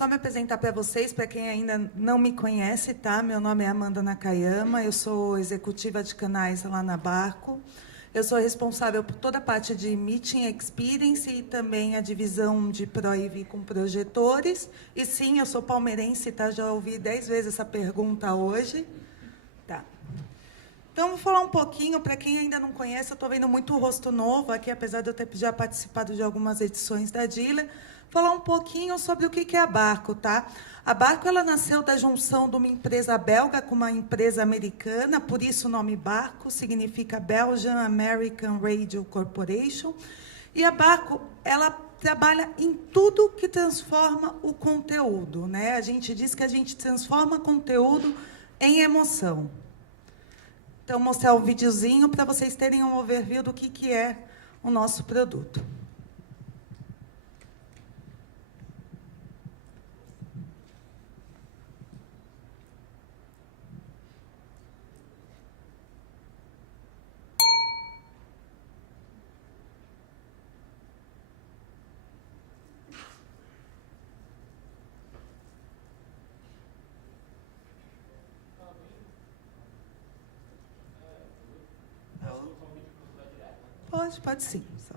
só me apresentar para vocês, para quem ainda não me conhece, tá? Meu nome é Amanda Nakayama, eu sou executiva de canais lá na Barco. Eu sou responsável por toda a parte de Meeting Experience e também a divisão de Pro AV com projetores. E sim, eu sou palmeirense, tá? Já ouvi 10 vezes essa pergunta hoje. Tá. Então, vou falar um pouquinho, para quem ainda não conhece, eu estou vendo muito rosto novo aqui, apesar de eu ter já participado de algumas edições da Dealer, falar um pouquinho sobre o que é a Barco, tá? A Barco, ela nasceu da junção de uma empresa belga com uma empresa americana, por isso o nome Barco, significa Belgian American Radio Corporation. E a Barco, ela trabalha em tudo que transforma o conteúdo, né? A gente diz que a gente transforma conteúdo em emoção. Então, vou mostrar um videozinho para vocês terem um overview do que é o nosso produto. Pode sim. Só.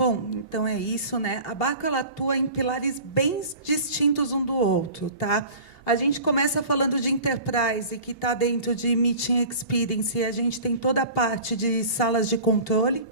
Bom, então é isso, né? A Barco, ela atua em pilares bem distintos um do outro, tá? A gente começa falando de Enterprise, que está dentro de Meeting Experience, e a gente tem toda a parte de salas de controle,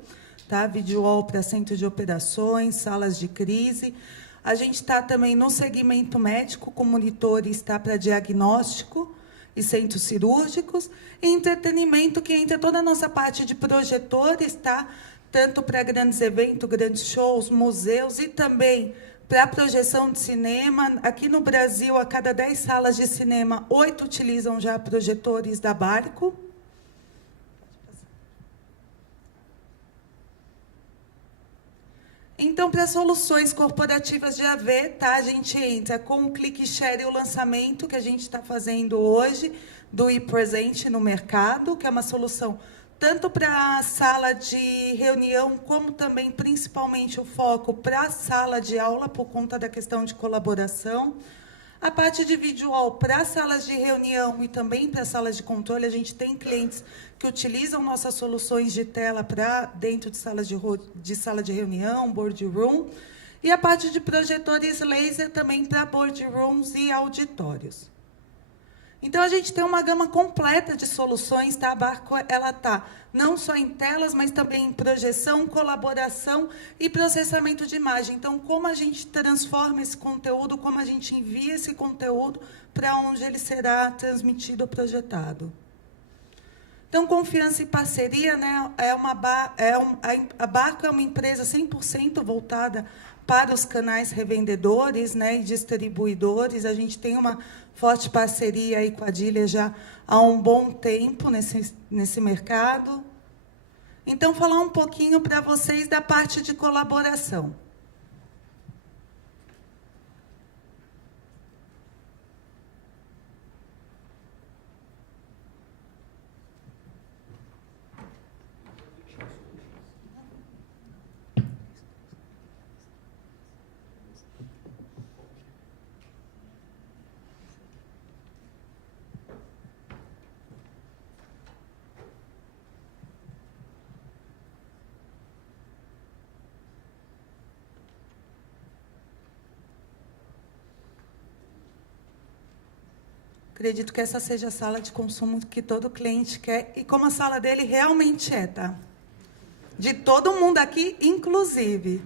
tá? Video wall para centro de operações, salas de crise. A gente está também no segmento médico, com monitores, tá? Para diagnóstico e centros cirúrgicos. E entretenimento, que entra toda a nossa parte de projetores, tá? Tanto para grandes eventos, grandes shows, museus e também para projeção de cinema. Aqui no Brasil, a cada 10 salas de cinema, 8 utilizam já projetores da Barco. Então, para soluções corporativas de AV, tá? A gente entra com o ClickShare e o lançamento que a gente está fazendo hoje do ePresent no mercado, que é uma solução tanto para a sala de reunião, como também, principalmente, o foco para a sala de aula, por conta da questão de colaboração. A parte de vídeo wall para salas de reunião e também para salas de controle, a gente tem clientes que utilizam nossas soluções de tela para dentro de sala de reunião, boardroom, e a parte de projetores laser também para boardrooms e auditórios. Então, a gente tem uma gama completa de soluções, tá? A Barco ela está não só em telas, mas também em projeção, colaboração e processamento de imagem. Então, como a gente transforma esse conteúdo, como a gente envia esse conteúdo para onde ele será transmitido ou projetado. Então, confiança e parceria, né? A Barco é uma empresa 100% voltada para os canais revendedores, né, e distribuidores. A gente tem uma forte parceria aí com a Dília já há um bom tempo nesse mercado. Então, falar um pouquinho para vocês da parte de colaboração. Acredito que essa seja a sala de consumo que todo cliente quer e como a sala dele realmente é, tá? De todo mundo aqui, inclusive.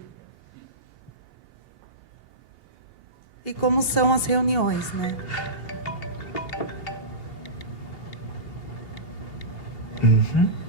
E como são as reuniões, né? Uhum.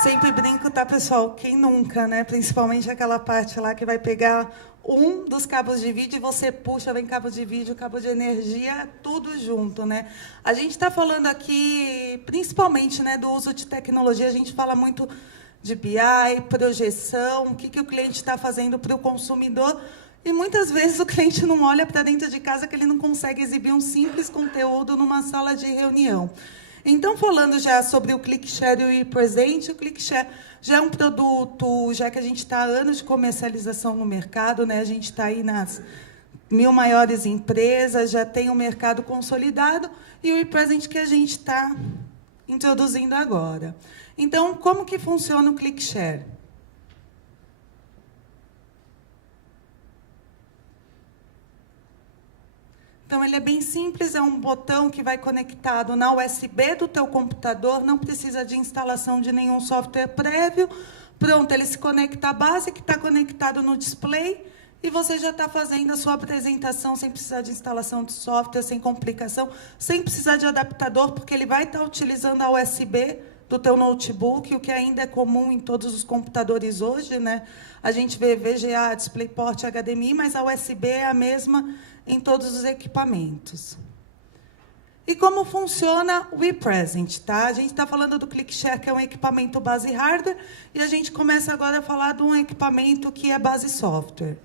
Sempre brinco, tá, pessoal? Quem nunca, né? Principalmente aquela parte lá que vai pegar um dos cabos de vídeo e você puxa, vem cabo de vídeo, cabo de energia, tudo junto, né? A gente está falando aqui, principalmente, né, do uso de tecnologia. A gente fala muito de BI, projeção, o que o cliente está fazendo para o consumidor. E muitas vezes o cliente não olha para dentro de casa que ele não consegue exibir um simples conteúdo numa sala de reunião. Então, falando já sobre o ClickShare e o ePresent, o ClickShare já é um produto, já que a gente está há anos de comercialização no mercado, né? A gente está aí nas 1000 maiores empresas, já tem um mercado consolidado, e o ePresent que a gente está introduzindo agora. Então, como que funciona o ClickShare? Então, ele é bem simples, é um botão que vai conectado na USB do teu computador, não precisa de instalação de nenhum software prévio. Pronto, ele se conecta à base, que está conectado no display, e você já está fazendo a sua apresentação sem precisar de instalação de software, sem complicação, sem precisar de adaptador, porque ele vai estar utilizando a USB do teu notebook, o que ainda é comum em todos os computadores hoje, né? A gente vê VGA, DisplayPort, HDMI, mas a USB é a mesma em todos os equipamentos. E como funciona o ePresent, tá? A gente está falando do ClickShare, que é um equipamento base hardware, e a gente começa agora a falar de um equipamento que é base software.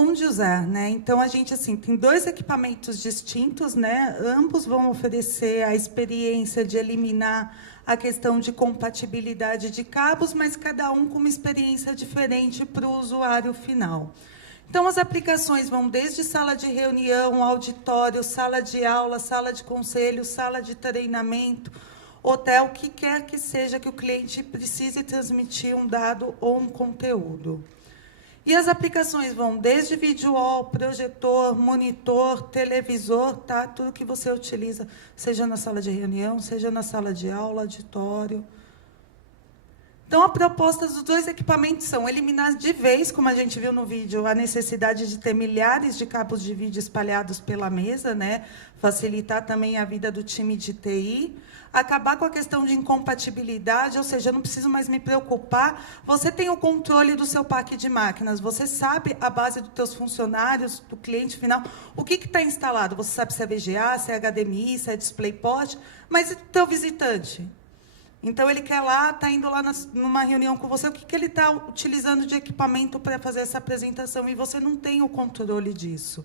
onde usar, né? Então, a gente assim, tem 2 equipamentos distintos, né? Ambos vão oferecer a experiência de eliminar a questão de compatibilidade de cabos, mas cada um com uma experiência diferente para o usuário final. Então, as aplicações vão desde sala de reunião, auditório, sala de aula, sala de conselho, sala de treinamento, hotel, o que quer que seja que o cliente precise transmitir um dado ou um conteúdo. E as aplicações vão desde vídeo wall, projetor, monitor, televisor, tá? Tudo que você utiliza, seja na sala de reunião, seja na sala de aula, auditório. Então, a proposta dos 2 equipamentos são eliminar de vez, como a gente viu no vídeo, a necessidade de ter milhares de cabos de vídeo espalhados pela mesa, né? Facilitar também a vida do time de TI, acabar com a questão de incompatibilidade, ou seja, eu não preciso mais me preocupar. Você tem o controle do seu parque de máquinas, você sabe a base dos seus funcionários, do cliente final, o que está instalado. Você sabe se é VGA, se é HDMI, se é DisplayPort, mas e o teu visitante? Então, ele quer lá, está indo lá numa reunião com você, o que ele está utilizando de equipamento para fazer essa apresentação, e você não tem o controle disso.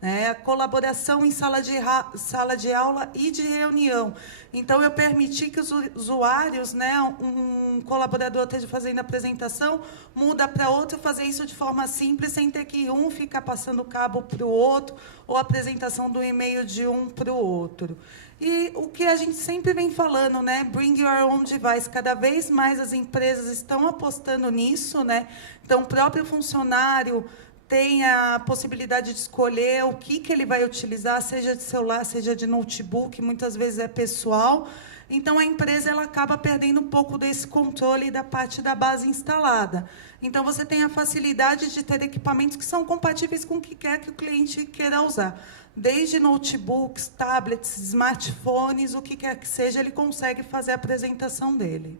Né? A colaboração em sala de aula e de reunião. Então, eu permiti que os usuários, né, um colaborador esteja fazendo a apresentação, muda para outro, fazer isso de forma simples, sem ter que um ficar passando cabo para o outro, ou a apresentação do e-mail de um para o outro. E o que a gente sempre vem falando, né? Bring your own device. Cada vez mais as empresas estão apostando nisso, né? Então, o próprio funcionário tem a possibilidade de escolher o que ele vai utilizar, seja de celular, seja de notebook, muitas vezes é pessoal. Então, a empresa ela acaba perdendo um pouco desse controle da parte da base instalada. Então, você tem a facilidade de ter equipamentos que são compatíveis com o que quer que o cliente queira usar. Desde notebooks, tablets, smartphones, o que quer que seja, ele consegue fazer a apresentação dele.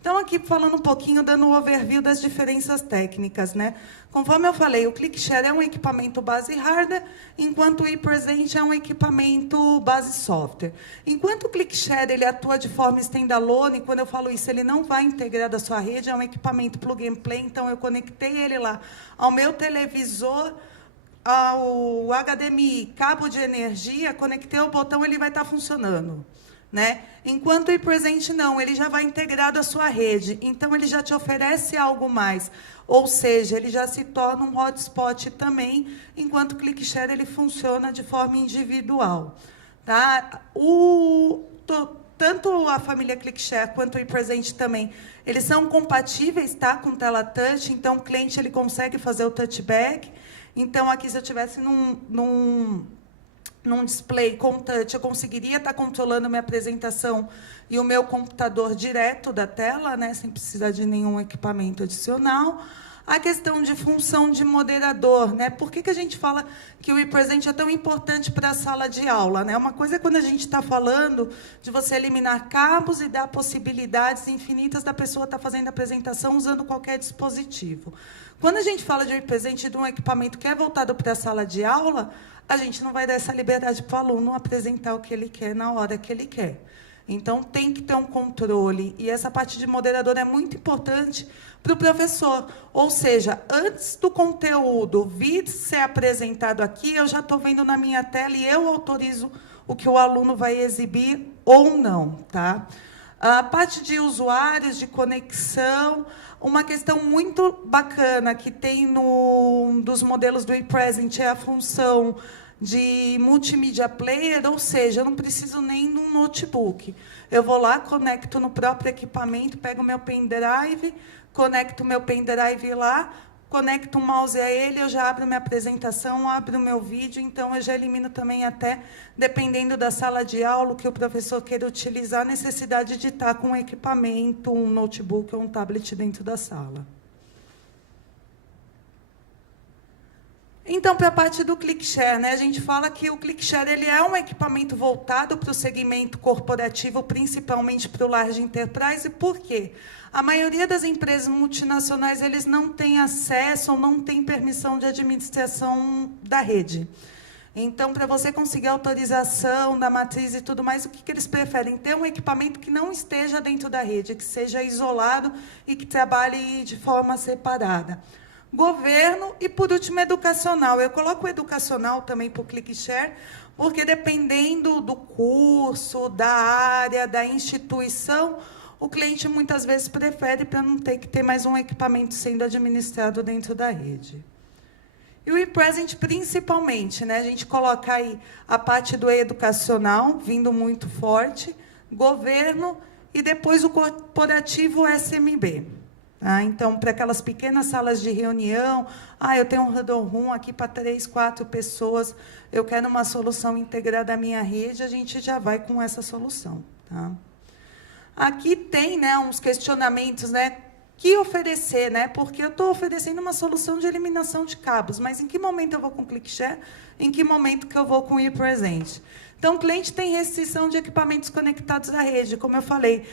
Então, aqui falando um pouquinho, dando um overview das diferenças técnicas, né? Conforme eu falei, o ClickShare é um equipamento base hardware, enquanto o ePresent é um equipamento base software. Enquanto o ClickShare ele atua de forma standalone, quando eu falo isso, ele não vai integrar da sua rede, é um equipamento plug and play, então eu conectei ele lá ao meu televisor, ao HDMI, cabo de energia, conectei o botão, ele vai estar funcionando. Né? Enquanto o ePresent não, ele já vai integrado à sua rede, então ele já te oferece algo mais, ou seja, ele já se torna um hotspot também, enquanto o ClickShare ele funciona de forma individual. Tá? Tanto a família ClickShare quanto o ePresent também, eles são compatíveis, tá, com tela touch, então o cliente ele consegue fazer o touchback. Então, aqui, se eu estivesse num display com touch, eu conseguiria estar controlando a minha apresentação e o meu computador direto da tela, né, sem precisar de nenhum equipamento adicional. A questão de função de moderador, né? Por que a gente fala que o ePresent é tão importante para a sala de aula? Né? Uma coisa é quando a gente está falando de você eliminar cabos e dar possibilidades infinitas da pessoa estar fazendo a apresentação usando qualquer dispositivo. Quando a gente fala de ePresent de um equipamento que é voltado para a sala de aula, a gente não vai dar essa liberdade para o aluno apresentar o que ele quer na hora que ele quer. Então, tem que ter um controle. E essa parte de moderador é muito importante para o professor. Ou seja, antes do conteúdo vir ser apresentado aqui, eu já estou vendo na minha tela e eu autorizo o que o aluno vai exibir ou não. Tá? A parte de usuários, de conexão, uma questão muito bacana que tem dos modelos do ePresent é a função de multimídia player, ou seja, eu não preciso nem de um notebook. Eu vou lá, conecto no próprio equipamento, pego o meu pendrive, conecto o meu pendrive lá, conecto o mouse a ele, eu já abro minha apresentação, abro o meu vídeo, então eu já elimino também até, dependendo da sala de aula, que o professor queira utilizar, a necessidade de estar com um equipamento, um notebook ou um tablet dentro da sala. Então, para a parte do ClickShare, né, a gente fala que o ClickShare ele é um equipamento voltado para o segmento corporativo, principalmente para o large enterprise. Por quê? A maioria das empresas multinacionais eles não têm acesso ou não têm permissão de administração da rede. Então, para você conseguir autorização da matriz e tudo mais, o que eles preferem? Ter um equipamento que não esteja dentro da rede, que seja isolado e que trabalhe de forma separada. governo e, por último, educacional. Eu coloco o educacional também para o ClickShare, porque, dependendo do curso, da área, da instituição, o cliente, muitas vezes, prefere para não ter que ter mais um equipamento sendo administrado dentro da rede. E o ePresent, principalmente, né? A gente coloca aí a parte do educacional, vindo muito forte, governo, e depois o corporativo SMB. Tá? Então, para aquelas pequenas salas de reunião, eu tenho um huddle room aqui para 3, 4 pessoas, eu quero uma solução integrada à minha rede, a gente já vai com essa solução. Tá? Aqui tem, né, uns questionamentos, né? Que oferecer, né? Porque eu estou oferecendo uma solução de eliminação de cabos, mas em que momento eu vou com o ClickShare? Em que momento que eu vou com o ePresent? Então, o cliente tem restrição de equipamentos conectados à rede, como eu falei.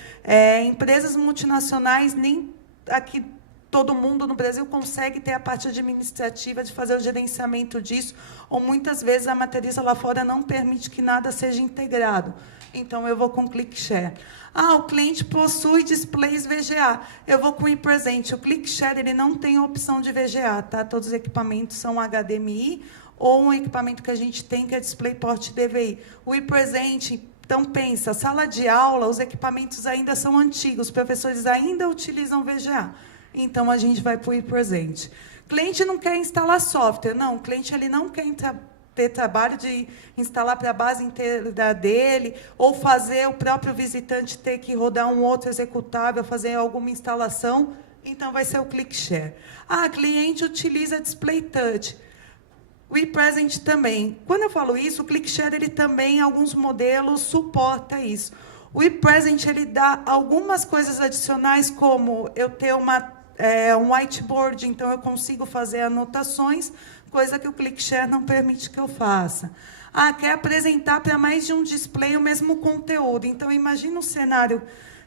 Empresas multinacionais, nem aqui todo mundo no Brasil consegue ter a parte administrativa de fazer o gerenciamento disso, ou muitas vezes a matriz lá fora não permite que nada seja integrado. Então, eu vou com o ClickShare. O cliente possui displays VGA. Eu vou com o ePresent. O ClickShare ele não tem a opção de VGA. Tá? Todos os equipamentos são HDMI ou um equipamento que a gente tem, que é DisplayPort DVI. O ePresent, então, pensa, sala de aula, os equipamentos ainda são antigos, os professores ainda utilizam VGA. Então, a gente vai para o ePresent. O cliente não quer instalar software. Não, o cliente ele não quer ter trabalho de instalar para a base inteira dele, ou fazer o próprio visitante ter que rodar um outro executável, fazer alguma instalação, então vai ser o ClickShare. Cliente utiliza DisplayTouch. O ePresent também. Quando eu falo isso, o ClickShare ele também, em alguns modelos, suporta isso. O ePresent ele dá algumas coisas adicionais, como eu ter um whiteboard, então eu consigo fazer anotações, coisa que o ClickShare não permite que eu faça. Quer apresentar para mais de um display o mesmo conteúdo. Então, imagina um cenário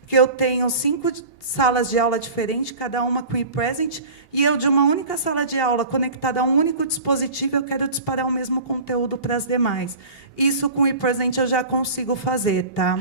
que eu tenho 5 salas de aula diferentes, cada uma com ePresent, e eu, de uma única sala de aula, conectada a um único dispositivo, eu quero disparar o mesmo conteúdo para as demais. Isso, com o ePresent, eu já consigo fazer. Tá?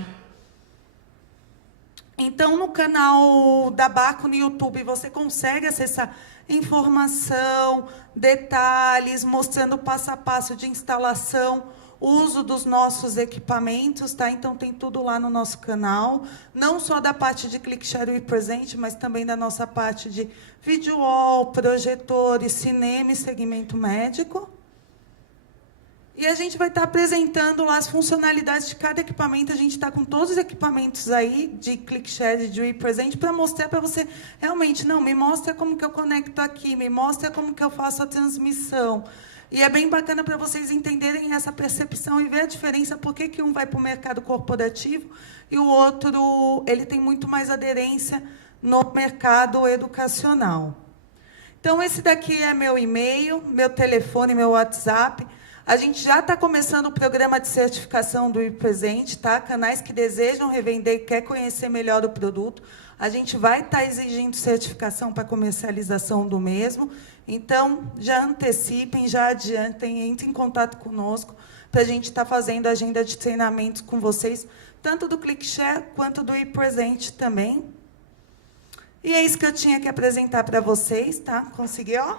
Então, no canal da Barco, no YouTube, você consegue acessar informação, detalhes, mostrando passo a passo de instalação, uso dos nossos equipamentos, tá? Então, tem tudo lá no nosso canal, não só da parte de ClickShare e ePresent, mas também da nossa parte de video wall, projetores, cinema e segmento médico. E a gente vai estar apresentando lá as funcionalidades de cada equipamento. A gente está com todos os equipamentos aí de ClickShare e de ePresent para mostrar para você, realmente, não, me mostra como que eu conecto aqui, me mostra como que eu faço a transmissão. E é bem bacana para vocês entenderem essa percepção e ver a diferença, por que um vai para o mercado corporativo e o outro ele tem muito mais aderência no mercado educacional. Então, esse daqui é meu e-mail, meu telefone, meu WhatsApp. A gente já está começando o programa de certificação do ePresent, tá? Canais que desejam revender e querem conhecer melhor o produto. A gente vai estar exigindo certificação para comercialização do mesmo. Então, já antecipem, já adiantem, entrem em contato conosco para a gente estar fazendo a agenda de treinamentos com vocês, tanto do ClickShare quanto do ePresent também. E é isso que eu tinha que apresentar para vocês, tá? Consegui, ó,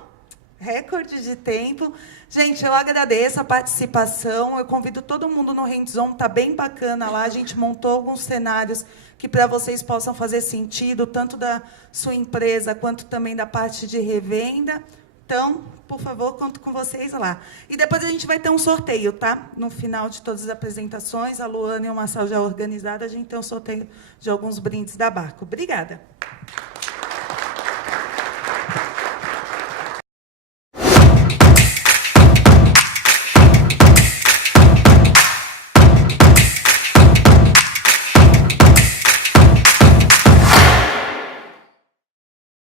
recorde de tempo. Gente, eu agradeço a participação. Eu convido todo mundo no Hands-On, está bem bacana lá. A gente montou alguns cenários que para vocês possam fazer sentido, tanto da sua empresa quanto também da parte de revenda. Então, por favor, conto com vocês lá. E depois a gente vai ter um sorteio, tá? No final de todas as apresentações, a Luana e o Marcel já organizaram, a gente tem um sorteio de alguns brindes da Barco. Obrigada.